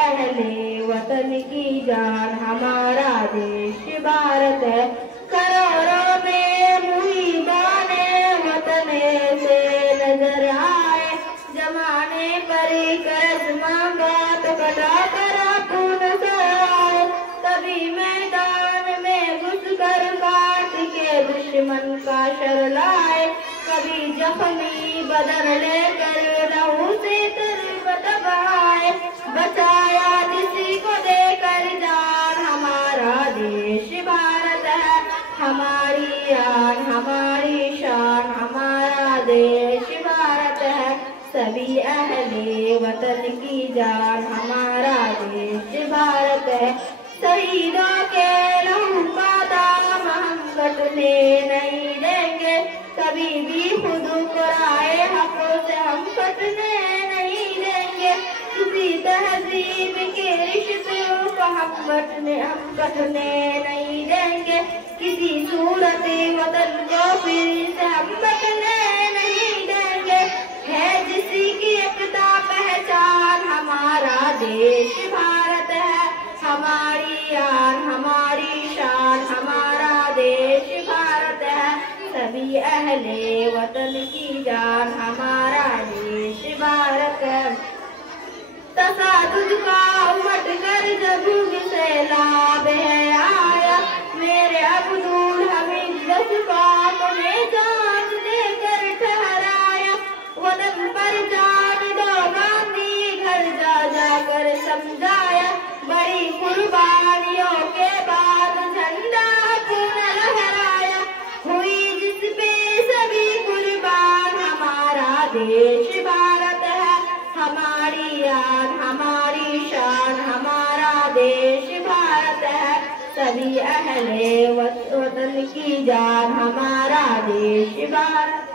अहले वतन की जान हमारा देश भारत है। करोड़ों में मुहिबाने वतन से नजर आए, जमाने पर कर्ज मांगा तो कटा करा खून से आए। तभी मैदान में घुस कर काट के दुश्मन का शर लाए, कभी जख्मी बदन लेकर लहू से तुरबत बहाए। बचाया किसी को देकर जान हमारा देश भारत है। हमारी आन हमारी शान हमारा देश भारत है। सभी अहले वतन की जान हमारा देश भारत है। शहीदों के लहू का दाम हम कटने नहीं देंगे, कभी भी खुद कुराए हकों से हम कटने नहीं देंगे। किसी तहजीब के रिश्तों को हम कटने नहीं देंगे, किसी सूरत वतन को फिर से हम बटने नहीं देंगे। है जिसी की एकता पहचान हमारा देश भारत है। हमारी आन हमारी शान हमारा देश भारत है। सभी अहले वतन की जान हमारा देश भारत है। तसादुद का उमट कर जब से लाभ है आया, मेरे अब्दुल हमीद जज्बात में जान देकर ठहराया। वतन पर जान दो गांधी घर जा जाकर समझाया, बड़ी कुर्बानियों के बाद झंडा अपना लहराया। हुई जिस पे सभी कुर्बान हमारा देश भारत है। हमारी आन हमारी शान हमारा देश भारत है। सभी अहले वतन की जान हमारा देश भारत।